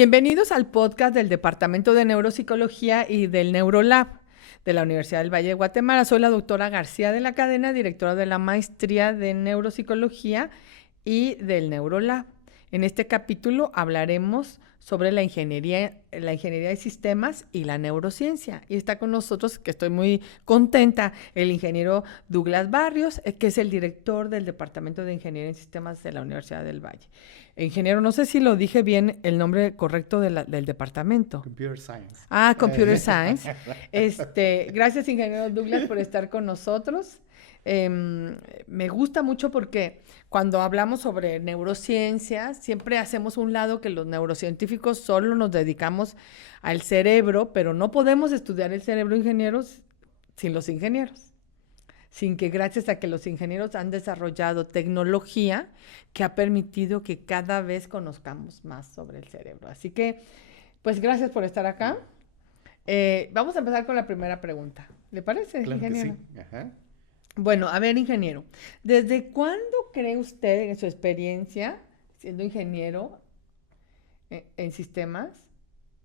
Bienvenidos al podcast del Departamento de Neuropsicología y del Neurolab de la Universidad del Valle de Guatemala. Soy la doctora García de la Cadena, directora de la Maestría de Neuropsicología y del Neurolab. En este capítulo hablaremos sobre la ingeniería de sistemas y la neurociencia. Y está con nosotros, que estoy muy contenta, el ingeniero Douglas Barrios, que es el director del Departamento de Ingeniería en Sistemas de la Universidad del Valle. Ingeniero, no sé si lo dije bien el nombre correcto del departamento. Computer Science. Computer Science. Gracias, ingeniero Douglas, por estar con nosotros. Me gusta mucho porque cuando hablamos sobre neurociencia, siempre hacemos un lado que los neurocientíficos solo nos dedicamos al cerebro, pero no podemos estudiar el cerebro, ingenieros, sin los ingenieros. Sin que gracias a que los ingenieros han desarrollado tecnología que ha permitido que cada vez conozcamos más sobre el cerebro. Así que, pues gracias por estar acá. Vamos a empezar con la primera pregunta. ¿Le parece, Claro ingeniero? que sí. Ajá. Bueno, a ver, ingeniero, ¿desde cuándo cree usted en su experiencia siendo ingeniero en sistemas,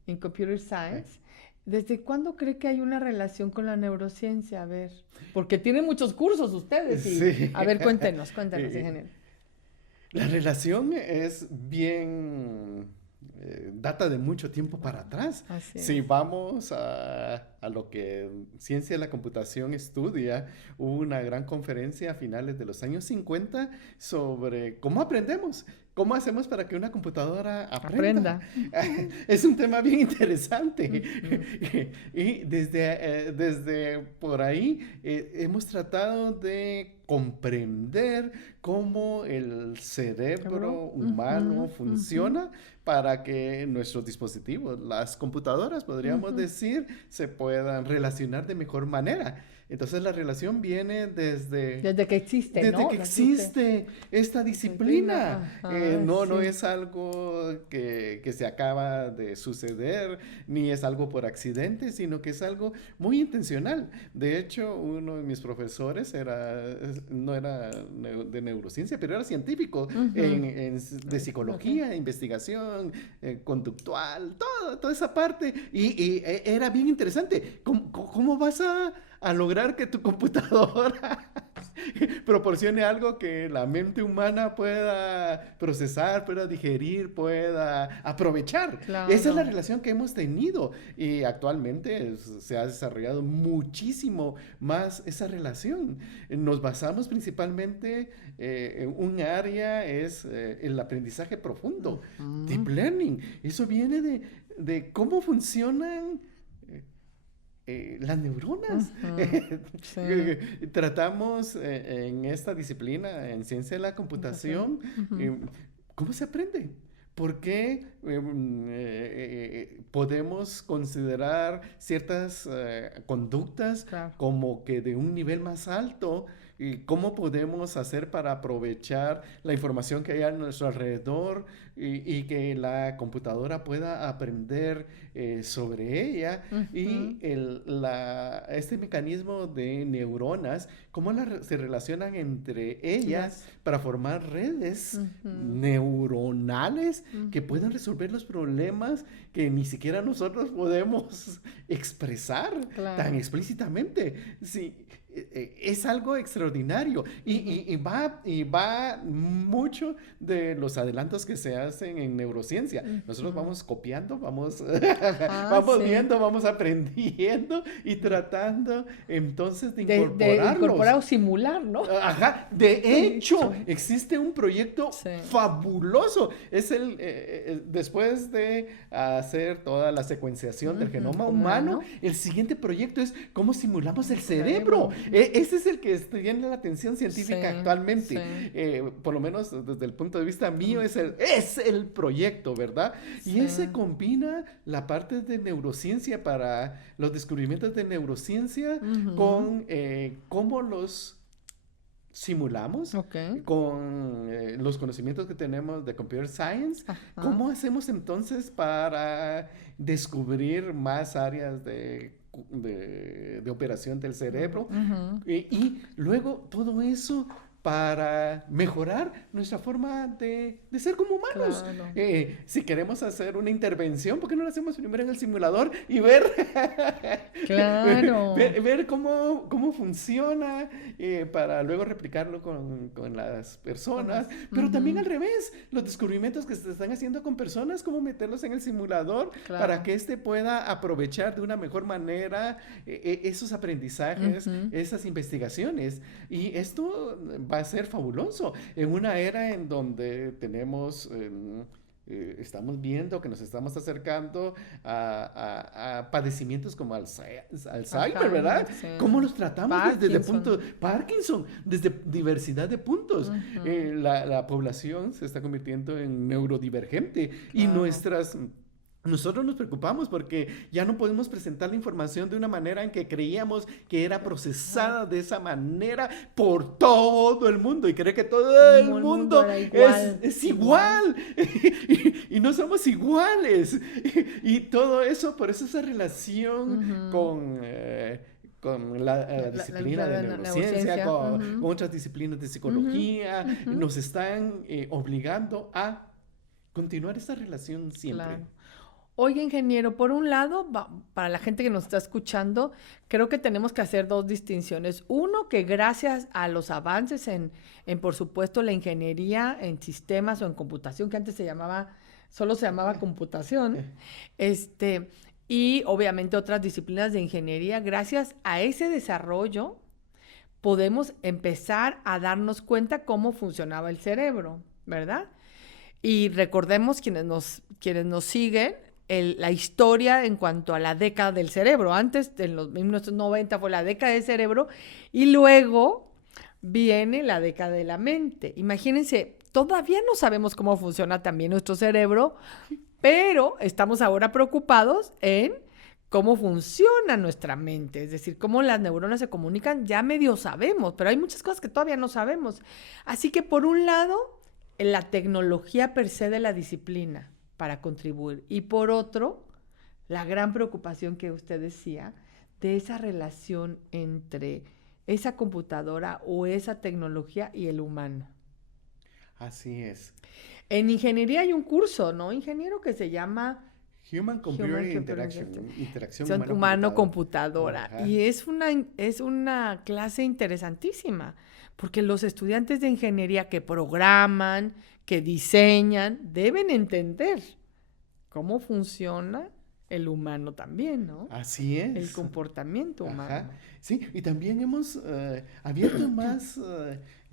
en computer science, desde cuándo cree que hay una relación con la neurociencia? A ver, porque tienen muchos cursos ustedes y, Sí. a ver, cuéntenos, ingeniero. La relación es bien, data de mucho tiempo para atrás. Así Si es. vamos a lo que ciencia de la computación estudia, hubo una gran conferencia a finales de los años 50 sobre cómo aprendemos. ¿Cómo hacemos para que una computadora aprenda? Es un tema bien interesante. Y desde por ahí hemos tratado de comprender cómo el cerebro humano funciona para que nuestros dispositivos, las computadoras, podríamos decir, se puedan relacionar de mejor manera. Entonces la relación viene desde que existe, desde ¿no? que existe esta disciplina. No Sí. es algo que se acaba de suceder, ni es algo por accidente, sino que es algo muy intencional. De hecho, uno de mis profesores no era de neurociencia, pero era científico de psicología, investigación, conductual, toda esa parte. Y era bien interesante. ¿Cómo vas a lograr que tu computadora proporcione algo que la mente humana pueda procesar, pueda digerir, pueda aprovechar? Claro. Esa es la relación que hemos tenido y actualmente se ha desarrollado muchísimo más esa relación. Nos basamos principalmente en un área, es el aprendizaje profundo, deep learning. Eso viene de cómo funcionan las neuronas. Sí. Tratamos en esta disciplina, en ciencia de la computación, cómo se aprende. ¿Por qué podemos considerar ciertas conductas como que de un nivel más alto? ¿Y cómo podemos hacer para aprovechar la información que hay a nuestro alrededor y que la computadora pueda aprender sobre ella? Y este mecanismo de neuronas, cómo se relacionan entre ellas para formar redes neuronales que puedan resolver los problemas que ni siquiera nosotros podemos expresar tan explícitamente. Sí, es algo extraordinario y va mucho de los adelantos que se hacen en neurociencia. Nosotros vamos copiando, vamos viendo, vamos aprendiendo y tratando entonces de incorporarlos. De incorporar o simular, ¿no? Ajá, de hecho, existe un proyecto fabuloso. Es después de hacer toda la secuenciación del genoma humano, el siguiente proyecto es cómo simulamos el cerebro. Ese es el que tiene la atención científica actualmente. Por lo menos desde el punto de vista mío es el proyecto, ¿verdad? Y ese combina la parte de neurociencia para los descubrimientos de neurociencia con cómo los simulamos con los conocimientos que tenemos de computer science. ¿Cómo hacemos entonces para descubrir más áreas de operación del cerebro? Y luego todo eso para mejorar nuestra forma de ser como humanos. Claro. Si queremos hacer una intervención, ¿por qué no lo hacemos primero en el simulador y ver, Claro. ver cómo funciona para luego replicarlo con las personas? Pero también al revés, los descubrimientos que se están haciendo con personas, cómo meterlos en el simulador para que éste pueda aprovechar de una mejor manera esos aprendizajes, esas investigaciones. Y esto va a ser fabuloso en una era en donde tenemos... estamos viendo que nos estamos acercando a padecimientos como Alzheimer, ¿verdad? Sí. ¿Cómo los tratamos desde puntos? Parkinson, desde diversidad de puntos. La población se está convirtiendo en neurodivergente y nosotros nos preocupamos porque ya no podemos presentar la información de una manera en que creíamos que era procesada de esa manera por todo el mundo y cree que todo el mundo es igual. Y no somos iguales. Y todo eso, por eso esa relación con la disciplina de neurociencia, con otras disciplinas de psicología, nos están obligando a continuar esa relación siempre. Claro. Oye, ingeniero, por un lado, para la gente que nos está escuchando, creo que tenemos que hacer dos distinciones. Uno, que gracias a los avances en por supuesto, la ingeniería en sistemas o en computación, que antes solo se llamaba computación, y obviamente otras disciplinas de ingeniería, gracias a ese desarrollo, podemos empezar a darnos cuenta cómo funcionaba el cerebro, ¿verdad? Y recordemos quienes nos siguen, la historia en cuanto a la década del cerebro. Antes, en los 1990, fue la década del cerebro y luego viene la década de la mente. Imagínense, todavía no sabemos cómo funciona también nuestro cerebro, pero estamos ahora preocupados en cómo funciona nuestra mente, es decir, cómo las neuronas se comunican, ya medio sabemos, pero hay muchas cosas que todavía no sabemos. Así que, por un lado, la tecnología per se de la disciplina para contribuir. Y por otro, la gran preocupación que usted decía de esa relación entre esa computadora o esa tecnología y el humano. Así es. En ingeniería hay un curso, ¿no, ingeniero? Que se llama Human Computer Interaction. Interacción humano-computadora. Y es una clase interesantísima, porque los estudiantes de ingeniería que programan, que diseñan, deben entender cómo funciona el humano también, ¿no? Así es. El comportamiento humano. Sí, y también hemos abierto más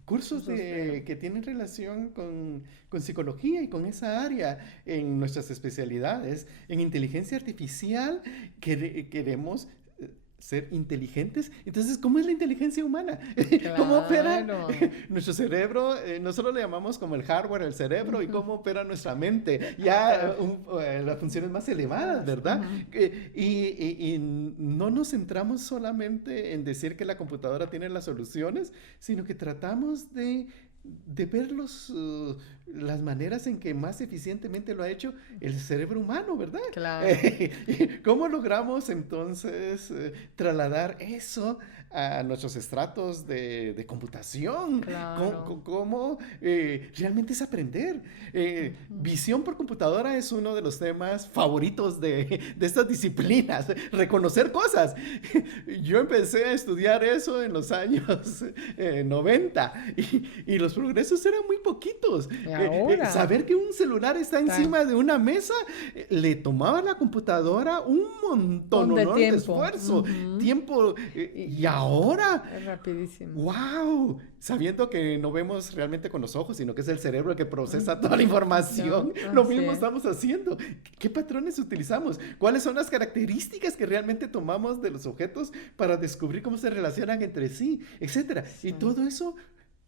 cursos que tienen relación con psicología y con esa área en nuestras especialidades. En inteligencia artificial queremos ser inteligentes. Entonces, ¿cómo es la inteligencia humana? Claro. ¿Cómo opera nuestro cerebro? Nosotros le llamamos como el hardware, el cerebro, y cómo opera nuestra mente. Ya las funciones más elevadas, ¿verdad? Y no nos centramos solamente en decir que la computadora tiene las soluciones, sino que tratamos de ver las maneras en que más eficientemente lo ha hecho el cerebro humano, ¿verdad? Claro. ¿Cómo logramos entonces trasladar eso a nuestros estratos de computación? Claro. ¿Cómo realmente es aprender? Visión por computadora es uno de los temas favoritos de estas disciplinas, reconocer cosas. Yo empecé a estudiar eso en los años 90 y los progresos eran muy poquititos. Saber que un celular está encima de una mesa le tomaba a la computadora un montón de esfuerzo, tiempo, y ahora es rapidísimo. ¡Wow! Sabiendo que no vemos realmente con los ojos, sino que es el cerebro el que procesa toda la información, lo mismo estamos haciendo. ¿Qué patrones utilizamos? ¿Cuáles son las características que realmente tomamos de los objetos para descubrir cómo se relacionan entre sí, etcétera? Y todo eso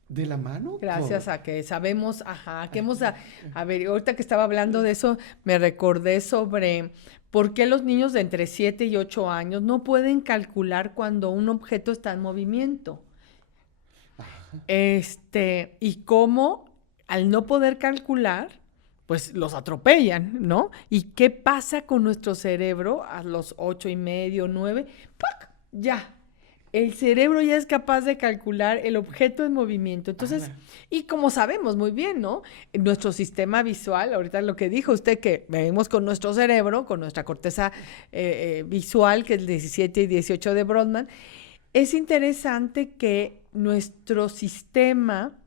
de la mano. Gracias a que sabemos, que hemos... A ver, ahorita que estaba hablando de eso, me recordé sobre por qué los niños de entre 7 y 8 años no pueden calcular cuando un objeto está en movimiento. Y cómo, al no poder calcular, pues los atropellan, ¿no? ¿Y qué pasa con nuestro cerebro a los 8 y medio, 9? ¡Pac! Ya. el cerebro ya es capaz de calcular el objeto en movimiento. Entonces, y como sabemos muy bien, ¿no? Nuestro sistema visual, ahorita lo que dijo usted, que vemos con nuestro cerebro, con nuestra corteza visual, que es el 17 y 18 de Brodmann, es interesante que nuestro sistema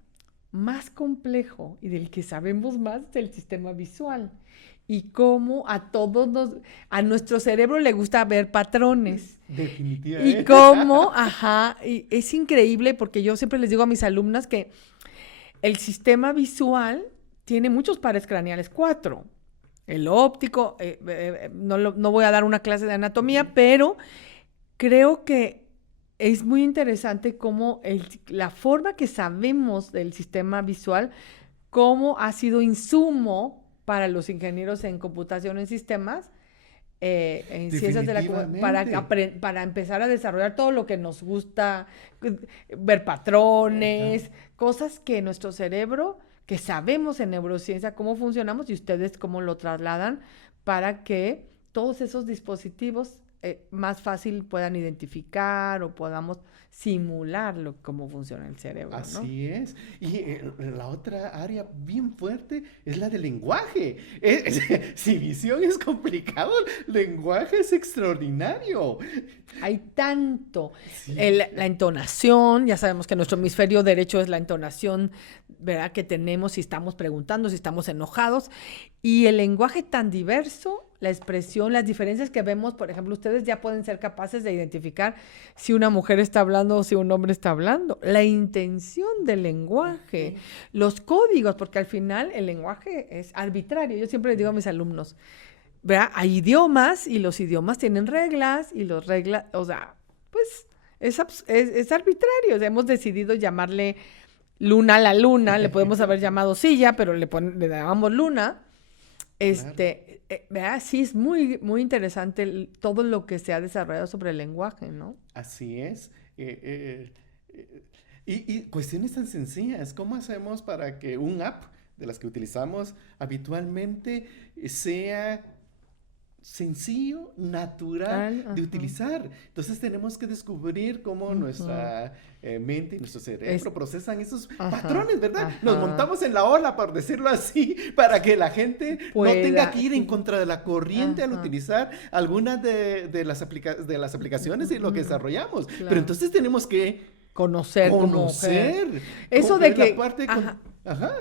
más complejo y del que sabemos más es el sistema visual. Y cómo a nuestro cerebro le gusta ver patrones. Definitivamente. Y cómo, y es increíble porque yo siempre les digo a mis alumnas que el sistema visual tiene muchos pares craneales, 4. El óptico, no voy a dar una clase de anatomía, pero creo que es muy interesante cómo la forma que sabemos del sistema visual, cómo ha sido insumo para los ingenieros en computación en sistemas, en ciencias de para empezar a desarrollar todo lo que nos gusta, ver patrones, cosas que nuestro cerebro, que sabemos en neurociencia cómo funcionamos y ustedes cómo lo trasladan para que todos esos dispositivos más fácil puedan identificar o podamos simular cómo funciona el cerebro, ¿no? Así es. Y la otra área bien fuerte es la del lenguaje. Si visión es complicado, lenguaje es extraordinario. Hay tanto. Sí. La entonación, ya sabemos que nuestro hemisferio derecho es la entonación, ¿verdad? Que tenemos si estamos preguntando, si estamos enojados. Y el lenguaje tan diverso, la expresión, las diferencias que vemos, por ejemplo, ustedes ya pueden ser capaces de identificar si una mujer está hablando o si un hombre está hablando. La intención del lenguaje, los códigos, porque al final el lenguaje es arbitrario. Yo siempre les digo a mis alumnos, ¿verdad? Hay idiomas y los idiomas tienen reglas y las reglas, o sea, pues es arbitrario. O sea, hemos decidido llamarle luna a la luna, le podemos haber llamado silla, pero le llamamos luna. ¿Verdad? Sí, es muy, muy interesante todo lo que se ha desarrollado sobre el lenguaje, ¿no? Así es. Y cuestiones tan sencillas, ¿cómo hacemos para que un app de las que utilizamos habitualmente sea sencillo, natural de utilizar? Entonces tenemos que descubrir cómo nuestra mente y nuestro cerebro procesan esos patrones, ¿verdad? Nos montamos en la ola, por decirlo así, para que la gente no tenga que ir en contra de la corriente al utilizar algunas de las aplicaciones y lo que desarrollamos. Claro. Pero entonces tenemos que conocer. Eso de que...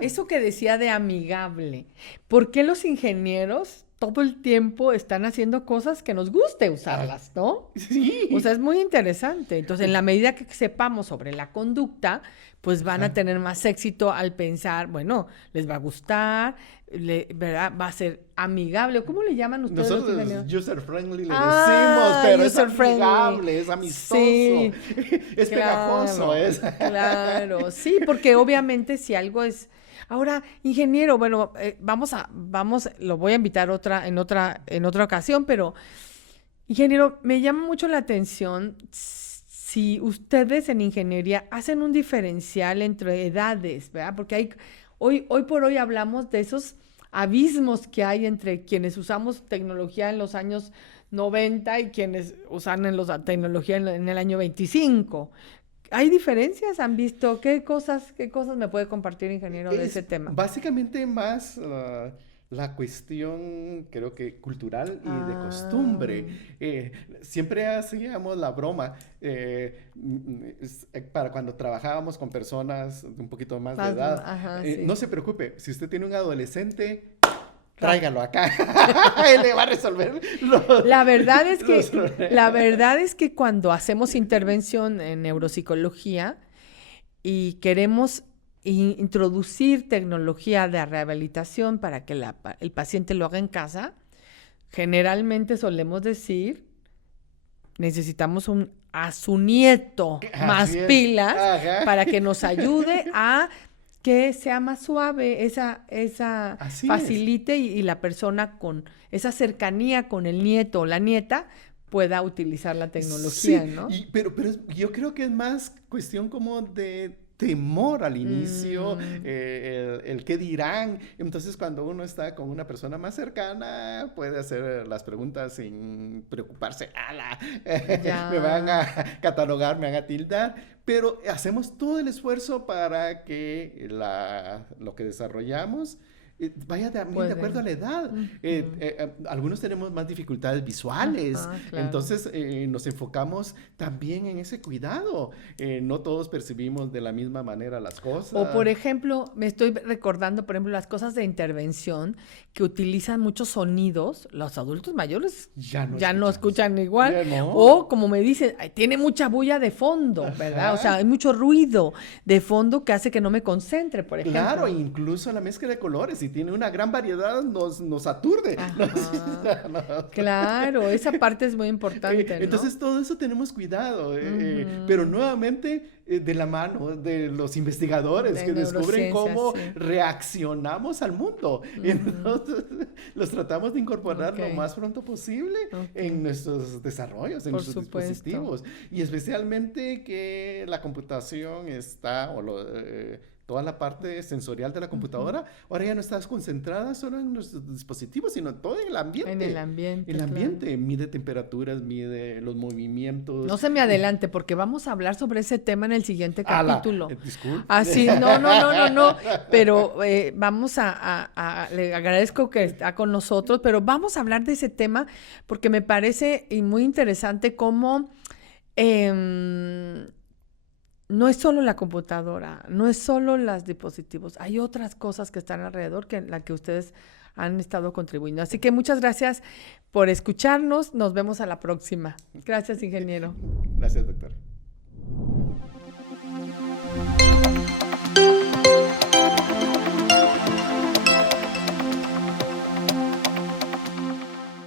Eso que decía de amigable. ¿Por qué los ingenieros todo el tiempo están haciendo cosas que nos guste usarlas, ¿no? Sí. O sea, es muy interesante. Entonces, en la medida que sepamos sobre la conducta, pues van a tener más éxito al pensar, bueno, les va a gustar, ¿verdad? Va a ser amigable. ¿Cómo le llaman ustedes? Nosotros user-friendly le decimos, pero es amigable, es amistoso, sí, es pegajoso. Claro, sí, porque obviamente si algo es... Ahora, ingeniero, bueno, lo voy a invitar en otra ocasión, pero, ingeniero, me llama mucho la atención si ustedes en ingeniería hacen un diferencial entre edades, ¿verdad? Porque hoy por hoy hablamos de esos abismos que hay entre quienes usamos tecnología en los años 90 y quienes usan tecnología en el año 25. ¿Hay diferencias? ¿Han visto? ¿Qué cosas me puede compartir, ingeniero, de ese tema? Básicamente más la cuestión, creo que cultural y de costumbre. Siempre hacíamos la broma para cuando trabajábamos con personas de un poquito más de edad. Sí. No se preocupe, si usted tiene un adolescente... tráigalo acá, él le va a resolver la verdad es que cuando hacemos intervención en neuropsicología y queremos introducir tecnología de rehabilitación para que el paciente lo haga en casa, generalmente solemos decir, necesitamos a su nieto más pilas para que nos ayude a que sea más suave, esa facilite y la persona con esa cercanía con el nieto o la nieta pueda utilizar la tecnología, ¿no? Pero yo creo que es más cuestión como de temor al inicio, el qué dirán. Entonces, cuando uno está con una persona más cercana, puede hacer las preguntas sin preocuparse. ¡Ala! Me van a catalogar, me van a tildar. Pero hacemos todo el esfuerzo para que lo que desarrollamos vaya también de acuerdo a la edad. Algunos tenemos más dificultades visuales, claro. entonces nos enfocamos también en ese cuidado. No todos percibimos de la misma manera las cosas. O por ejemplo, me estoy recordando, por ejemplo, las cosas de intervención que utilizan muchos sonidos, los adultos mayores ya no escuchan igual. No. O como me dicen, tiene mucha bulla de fondo, ¿verdad? O sea, hay mucho ruido de fondo que hace que no me concentre, por ejemplo. Claro, incluso la mezcla de colores, si tiene una gran variedad, nos aturde. Claro, esa parte es muy importante, ¿no? Entonces, todo eso tenemos cuidado, pero nuevamente de la mano de los investigadores que descubren cómo reaccionamos al mundo. Entonces, los tratamos de incorporar lo más pronto posible en nuestros desarrollos, en nuestros dispositivos. Y especialmente que la computación está, toda la parte sensorial de la computadora, ahora ya no estás concentrada solo en nuestros dispositivos, sino todo en el ambiente. En el ambiente. El ambiente mide temperaturas, mide los movimientos. No se me adelante, porque vamos a hablar sobre ese tema en el siguiente capítulo. Disculpe. Así, no. Pero le agradezco que está con nosotros, pero vamos a hablar de ese tema porque me parece muy interesante cómo no es solo la computadora, no es solo los dispositivos, hay otras cosas que están alrededor que la que ustedes han estado contribuyendo. Así que muchas gracias por escucharnos, nos vemos a la próxima. Gracias, ingeniero. Gracias, doctor.